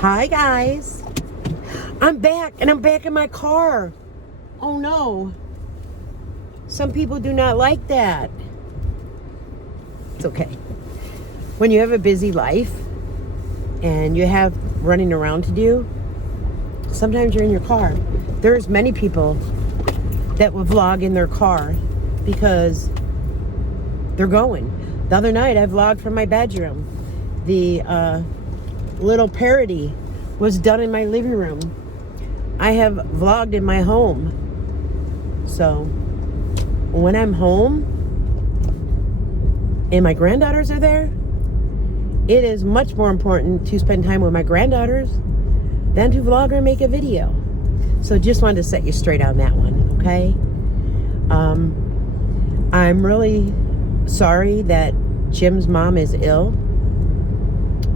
Hi guys, I'm back and I'm back in my car. Oh no, some people do not like that. It's okay. When you have a busy life and you have running around to do, sometimes you're in your car. There's many people that will vlog in their car because they're going. The other night I vlogged from my bedroom. The little parody was done in my living room. I have vlogged in my home. So when I'm home and my granddaughters are there, it is much more important to spend time with my granddaughters than to vlog or make a video. So just wanted to set you straight on that one, okay? I'm really sorry that Jim's mom is ill.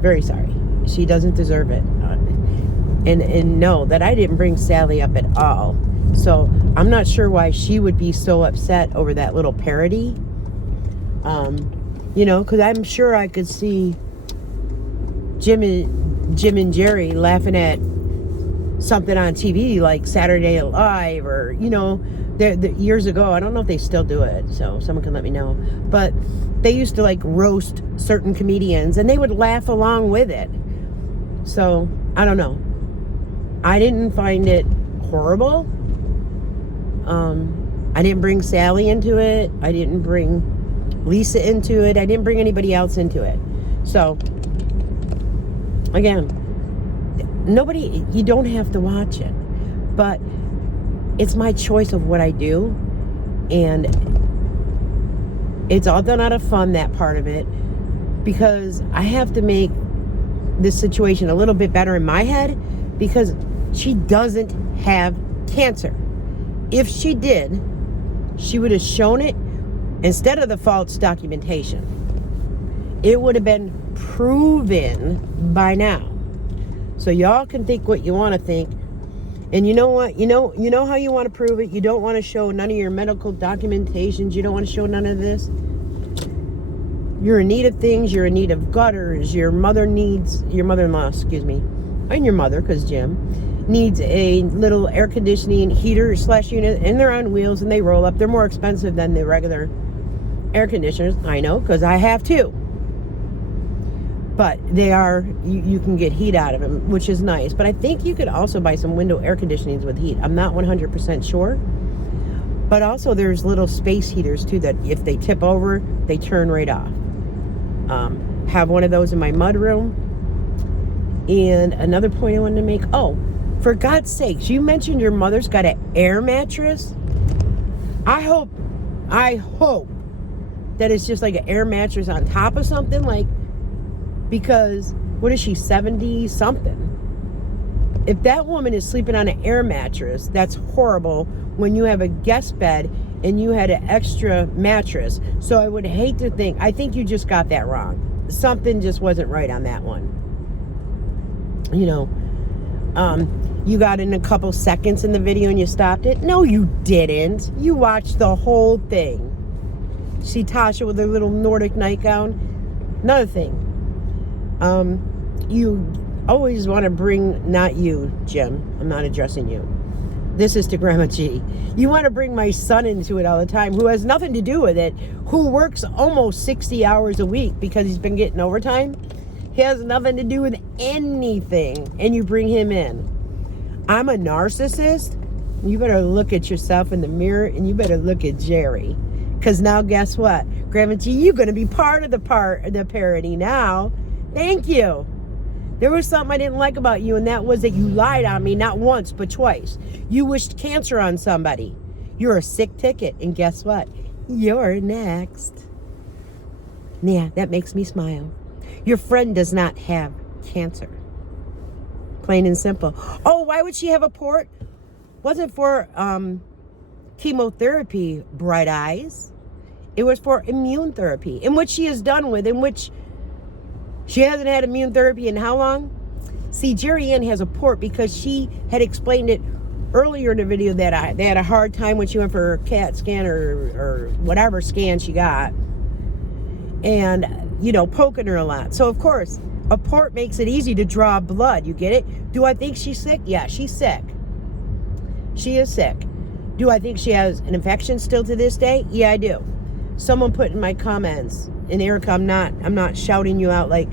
Very sorry. She doesn't deserve it. And no, that I didn't bring Sally up at all. So I'm not sure why she would be so upset over that little parody. You know, because I'm sure I could see Jim and Jerry laughing at something on TV like Saturday Night Live, or, you know, years ago. I don't know if they still do it, so someone can let me know. But they used to like roast certain comedians and they would laugh along with it. So I don't know. I didn't find it horrible. I didn't bring Sally into it. I didn't bring Lisa into it. I didn't bring anybody else into it. So again, you don't have to watch it, but it's my choice of what I do, and it's all done out of fun, that part of it, because I have to make this situation a little bit better in my head, because she doesn't have cancer. If she did, she would have shown it instead of the false documentation. It would have been proven by now. So y'all can think what you want to think. And you know what? You know how you want to prove it. You don't want to show none of your medical documentations. You don't want to show none of this. You're in need of things. You're in need of gutters. Your mother-in-law, excuse me, and your mother, because Jim needs a little air conditioning heater / unit, and they're on wheels and they roll up. They're more expensive than the regular air conditioners. I know, because I have two. But they are, you can get heat out of them, which is nice. But I think you could also buy some window air conditionings with heat. I'm not 100% sure. But also there's little space heaters too that if they tip over, they turn right off. Have one of those in my mudroom. And another point I wanted to make, oh, for God's sakes, you mentioned your mother's got an air mattress. I hope that it's just like an air mattress on top of something, like, because what is she, 70 something? If that woman is sleeping on an air mattress, that's horrible when you have a guest bed and you had an extra mattress. So I would hate to think, I think you just got that wrong. Something just wasn't right on that one. You know, you got in a couple seconds in the video and you stopped it. No, you didn't. You watched the whole thing. See Tasha with her little Nordic nightgown. Another thing. You always want to bring, not you, Jim, I'm not addressing you. This is to Grandma G. You want to bring my son into it all the time, who has nothing to do with it, who works almost 60 hours a week because he's been getting overtime. He has nothing to do with anything, and you bring him in. I'm a narcissist. You better look at yourself in the mirror, and you better look at Jerry. Because now guess what? Grandma G, you're going to be part of the parody now. Thank you. There was something I didn't like about you, and that was that you lied on me, not once, but twice. You wished cancer on somebody. You're a sick ticket, and guess what? You're next. Yeah, that makes me smile. Your friend does not have cancer. Plain and simple. Oh, why would she have a port? Wasn't for chemotherapy, bright eyes. It was for immune therapy, in which she is done with, in which she hasn't had immune therapy in how long? See, Jerry Ann has a port because she had explained it earlier in the video that they had a hard time when she went for her CAT scan or whatever scan she got. And, you know, poking her a lot. So, of course, A port makes it easy to draw blood. You get it? Do I think she's sick? Yeah, she's sick. She is sick. Do I think she has an infection still to this day? Yeah, I do. Someone put in my comments, and Erica, I'm not shouting you out like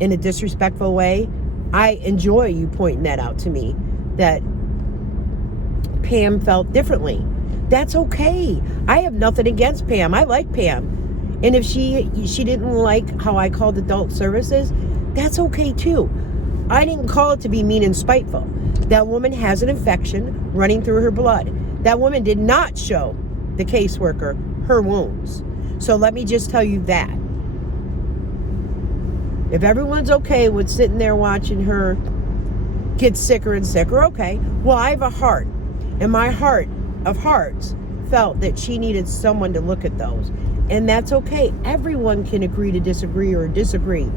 in a disrespectful way. I enjoy you pointing that out to me, that Pam felt differently. That's okay. I have nothing against Pam. I like Pam. And if she didn't like how I called adult services, that's okay too. I didn't call it to be mean and spiteful. That woman has an infection running through her blood. That woman did not show the caseworker her wounds. So let me just tell you that. If everyone's okay with sitting there watching her get sicker and sicker, okay. Well, I have a heart, and my heart of hearts felt that she needed someone to look at those. And that's okay. Everyone can agree to disagree or disagree.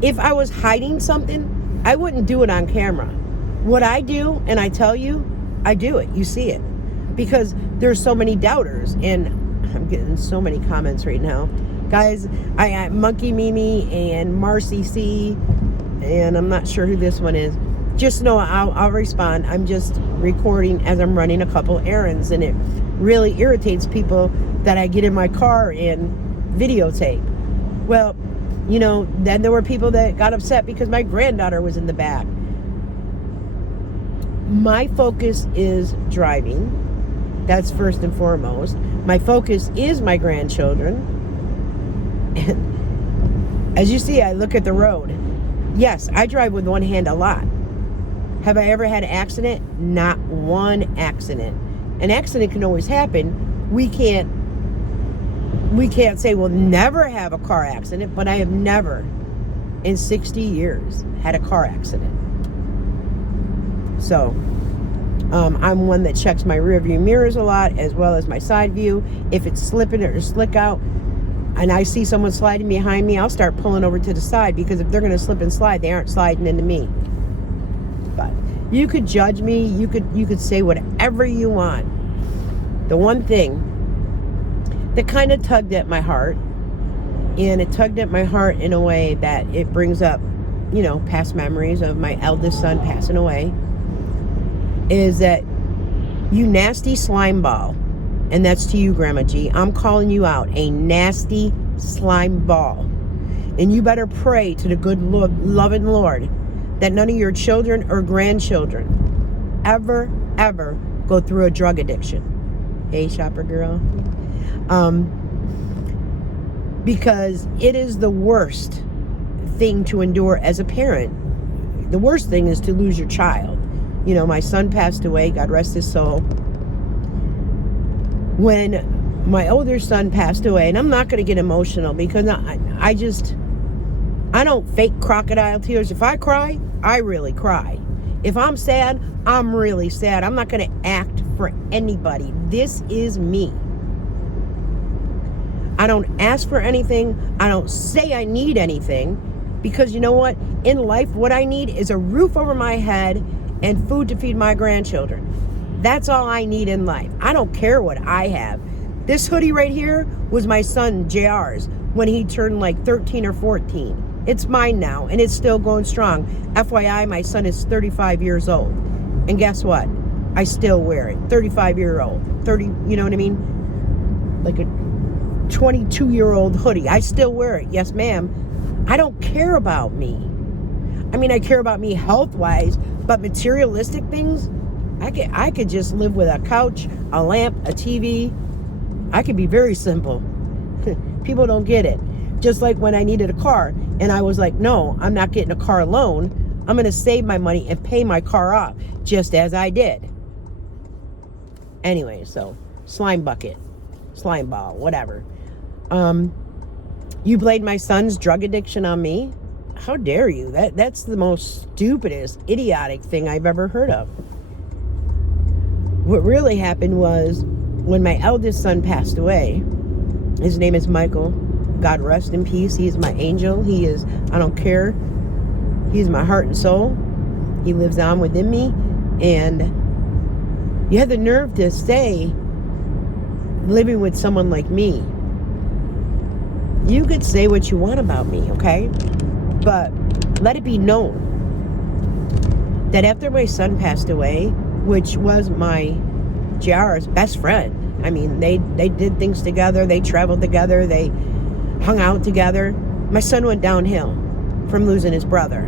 If I was hiding something, I wouldn't do it on camera. What I do, and I tell you, I do it. You see it. Because there's so many doubters, and I'm getting so many comments right now. Guys, I Monkey Mimi and Marcy C, and I'm not sure who this one is. Just know I'll respond. I'm just recording as I'm running a couple errands, and it really irritates people that I get in my car and videotape. Well, you know, then there were people that got upset because my granddaughter was in the back. My focus is driving. That's first and foremost. My focus is my grandchildren. And as you see, I look at the road. Yes, I drive with one hand a lot. Have I ever had an accident? Not one accident. An accident can always happen. We can't say we'll never have a car accident, but I have never in 60 years had a car accident. So, I'm one that checks my rear view mirrors a lot, as well as my side view. If it's slipping or slick out, and I see someone sliding behind me, I'll start pulling over to the side, because if they're going to slip and slide, they aren't sliding into me. But you could judge me, you could say whatever you want. The one thing that kind of tugged at my heart, and it tugged at my heart in a way that it brings up, you know, past memories of my eldest son passing away, is that you nasty slime ball, and that's to you, Grandma G, I'm calling you out, a nasty slime ball. And you better pray to the good loving Lord that none of your children or grandchildren ever go through a drug addiction. Hey, shopper girl. Because it is the worst thing to endure as a parent. The worst thing is to lose your child. You know, my son passed away, God rest his soul. When my older son passed away, and I'm not going to get emotional, because I don't fake crocodile tears. If I cry, I really cry. If I'm sad, I'm really sad. I'm not going to act for anybody. This is me. I don't ask for anything. I don't say I need anything, because you know what? In life, what I need is a roof over my head and food to feed my grandchildren. That's all I need in life. I don't care what I have. This hoodie right here was my son JR's when he turned like 13 or 14. It's mine now, and it's still going strong. FYI, my son is 35 years old. And guess what? I still wear it. 35-year-old. 30, you know what I mean? Like a 22-year-old hoodie. I still wear it. Yes, ma'am. I don't care about me. I mean, I care about me health-wise, but materialistic things, I could just live with a couch, a lamp, a TV. I could be very simple. People don't get it. Just like when I needed a car, and I was like, no, I'm not getting a car loan. I'm going to save my money and pay my car off, just as I did. Anyway, so slime bucket, slime ball, whatever. You blamed my son's drug addiction on me? How dare you? That's the most stupidest, idiotic thing I've ever heard of. What really happened was when my eldest son passed away, his name is Michael. God rest in peace. He is my angel. He is, I don't care. He's my heart and soul. He lives on within me. And you have the nerve to stay living with someone like me. You could say what you want about me, okay? But let it be known that after my son passed away, which was my JR's best friend, I mean, they did things together, they traveled together, they hung out together. My son went downhill from losing his brother.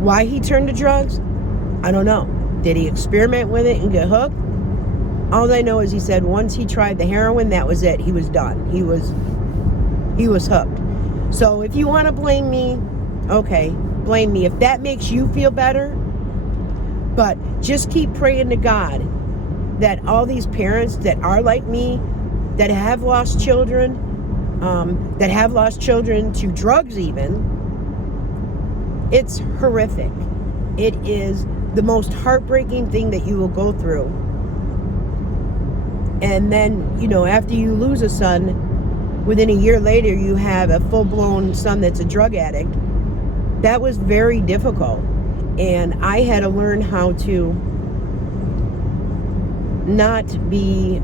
Why he turned to drugs? I don't know. Did he experiment with it and get hooked? All I know is he said once he tried the heroin, that was it. He was done. He was hooked. So if you want to blame me, okay, blame me. If that makes you feel better, but just keep praying to God that all these parents that are like me, that have lost children, that have lost children to drugs even, it's horrific. It is the most heartbreaking thing that you will go through. And then, you know, after you lose a son, within a year later, you have a full-blown son that's a drug addict. That was very difficult. And I had to learn how to not be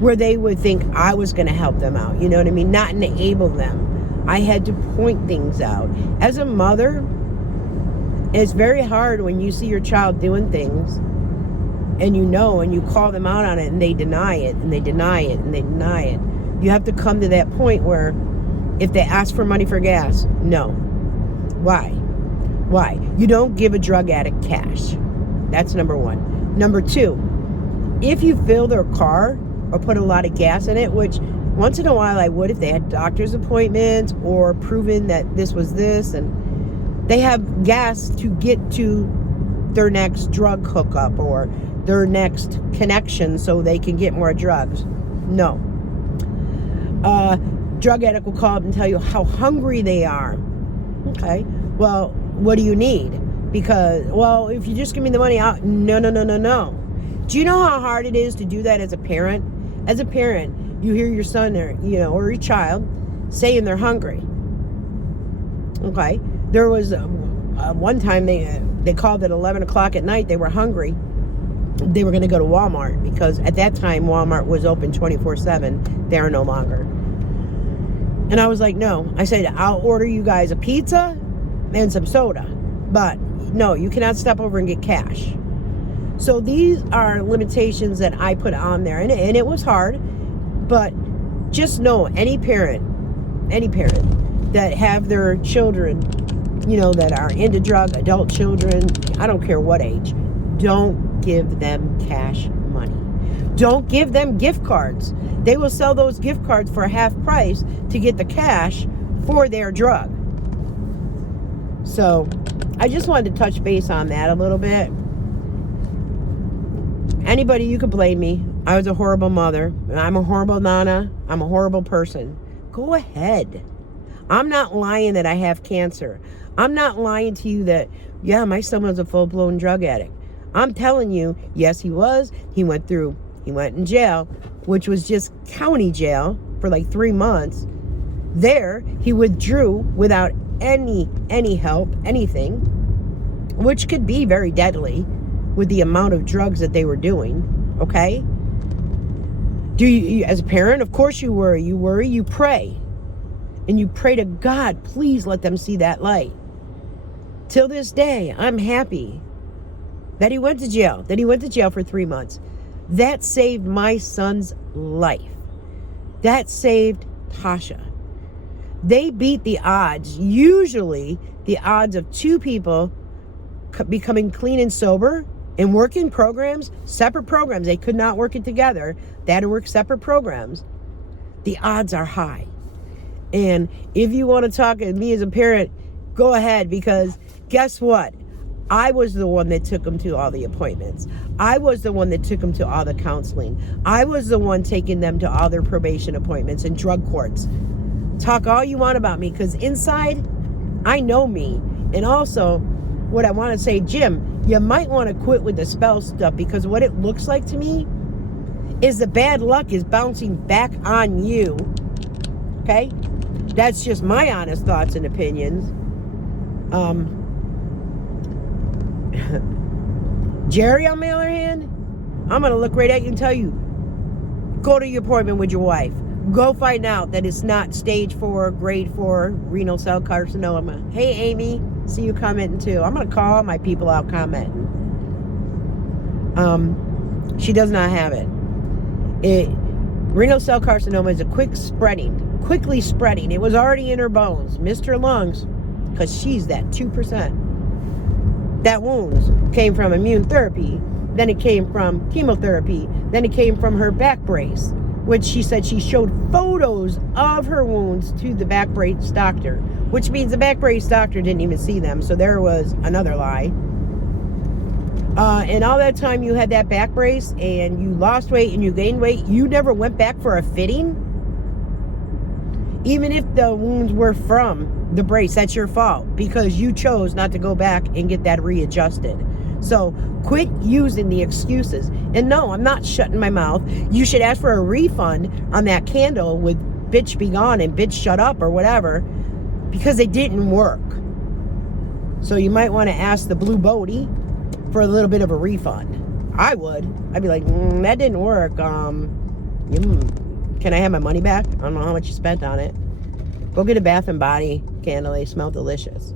where they would think I was going to help them out. You know what I mean? Not enable them. I had to point things out. As a mother, it's very hard when you see your child doing things and you know, and you call them out on it and they deny it and they deny it and they deny it. You have to come to that point where if they ask for money for gas, no. Why? Why? You don't give a drug addict cash. That's number one. Number two, if you fill their car or put a lot of gas in it, which once in a while I would if they had doctor's appointments or proven that this was this, and they have gas to get to their next drug hookup or their next connection so they can get more drugs. No. Drug addict will call up and tell you how hungry they are. Okay. Well, what do you need? Because, well, if you just give me the money out, no. Do you know how hard it is to do that as a parent? As a parent, you hear your son or, you know, or your child saying they're hungry. Okay. There was one time they called at 11 o'clock at night. They were hungry. They were going to go to Walmart because at that time Walmart was open 24/7. They are no longer. And I was like, no. I said, I'll order you guys a pizza and some soda. But no, you cannot step over and get cash. So these are limitations that I put on there. And it was hard. But just know, any parent that have their children, you know, that are into adult children, I don't care what age, don't give them cash money. Don't give them gift cards. They will sell those gift cards for half price to get the cash for their drug. So I just wanted to touch base on that a little bit. Anybody, you can blame me. I was a horrible mother. I'm a horrible nana. I'm a horrible person. Go ahead. I'm not lying that I have cancer. I'm not lying to you that, yeah, my son was a full-blown drug addict. I'm telling you, yes, he was. He went in jail, which was just county jail for like 3 months. There, he withdrew without any help, anything, which could be very deadly with the amount of drugs that they were doing, okay? Do you, as a parent, of course you worry. You worry, you pray. And you pray to God, please let them see that light. Till this day, I'm happy that he went to jail, for 3 months. That saved my son's life. That saved Tasha. They beat the odds, usually the odds of two people becoming clean and sober and working programs, separate programs. They could not work it together. They had to work separate programs. The odds are high. And if you want to talk to me as a parent, go ahead, because guess what? I was the one that took them to all the appointments. I was the one that took them to all the counseling. I was the one taking them to all their probation appointments and drug courts. Talk all you want about me, because inside, I know me. And also, what I want to say, Jim, you might want to quit with the spell stuff, because what it looks like to me is the bad luck is bouncing back on you. Okay? That's just my honest thoughts and opinions. Jerry, on the other hand, I'm going to look right at you and tell you, go to your appointment with your wife. Go find out that it's not stage 4, grade 4 renal cell carcinoma. Hey, Amy, see you commenting too. I'm going to call my people out commenting. She does not have it. Renal cell carcinoma is a quickly spreading. It was already in her bones, missed her lungs, because she's that 2%. That wounds came from immune therapy, then it came from chemotherapy, then it came from her back brace, which she said she showed photos of her wounds to the back brace doctor, which means the back brace doctor didn't even see them, so there was another lie. And all that time you had that back brace and you lost weight and you gained weight, you never went back for a fitting? Even if the wounds were from the brace, that's your fault because you chose not to go back and get that readjusted. So quit using the excuses. And no, I'm not shutting my mouth. You should ask for a refund on that candle with bitch be gone and bitch shut up or whatever, because it didn't work. So you might want to ask the Blue Bodie for a little bit of a refund. I would. I'd be like, that didn't work. Can I have my money back? I don't know how much you spent on it. Go get a Bath and Body candle. They smell delicious.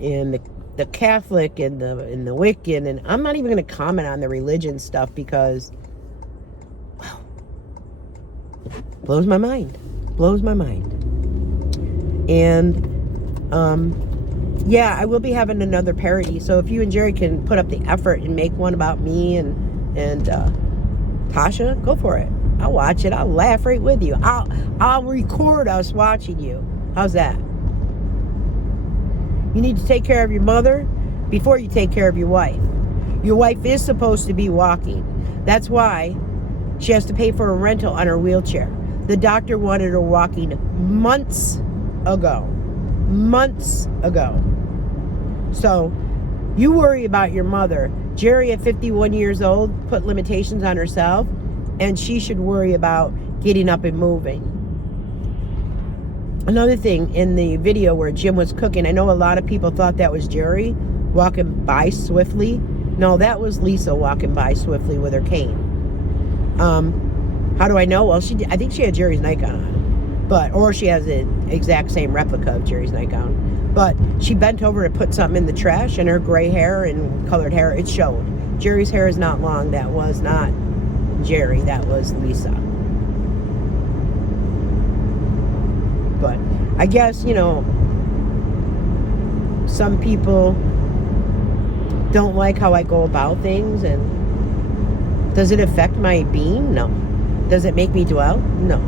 And the Catholic and the Wiccan, and I'm not even going to comment on the religion stuff because, well, blows my mind. And yeah, I will be having another parody. So if you and Jerry can put up the effort and make one about me and Tasha, go for it. I'll watch it. I'll laugh right with you. I'll record us watching you. How's that? You need to take care of your mother before you take care of your wife. Your wife is supposed to be walking. That's why she has to pay for a rental on her wheelchair. The doctor wanted her walking months ago. So you worry about your mother. Jerry at 51 years old put limitations on herself, and she should worry about getting up and moving. Another thing, in the video where Jim was cooking, I know a lot of people thought that was Jerry walking by swiftly. No, that was Lisa walking by swiftly with her cane. How do I know? Well, I think she had Jerry's nightgown on, or she has the exact same replica of Jerry's nightgown. But she bent over to put something in the trash, and her gray hair and colored hair, it showed. Jerry's hair is not long. That was not Jerry. That was Lisa. But I guess, some people don't like how I go about things. And does it affect my being? No. Does it make me dwell? No.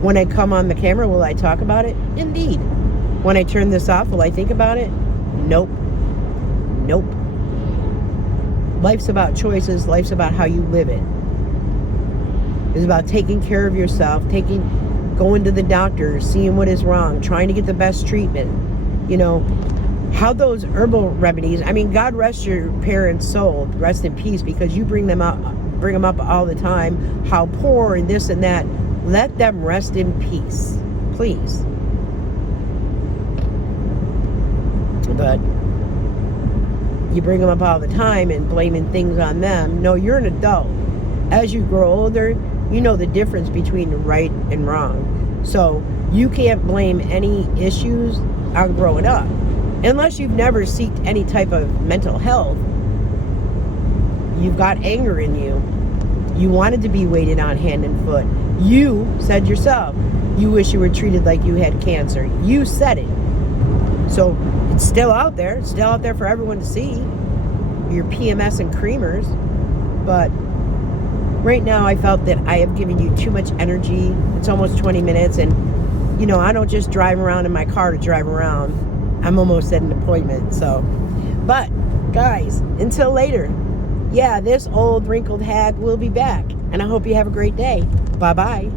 When I come on the camera, will I talk about it? Indeed. When I turn this off, will I think about it? Nope. Life's about choices. Life's about how you live it. It's about taking care of yourself, going to the doctor, seeing what is wrong, trying to get the best treatment. How those herbal remedies, God rest your parents' soul, rest in peace, because you bring them up all the time, how poor and this and that. Let them rest in peace, please. But you bring them up all the time and blaming things on them. No, you're an adult. As you grow older, you know the difference between right and wrong. So you can't blame any issues on growing up. Unless you've never sought any type of mental health. You've got anger in you. You wanted to be waited on hand and foot. You said yourself, you wish you were treated like you had cancer. You said it. So it's still out there. It's still out there for everyone to see. Your PMS and creamers. But right now I felt that I have given you too much energy. It's almost 20 minutes. And, I don't just drive around in my car to drive around. I'm almost at an appointment. So, but guys, until later. Yeah, this old wrinkled hag will be back. And I hope you have a great day. Bye-bye.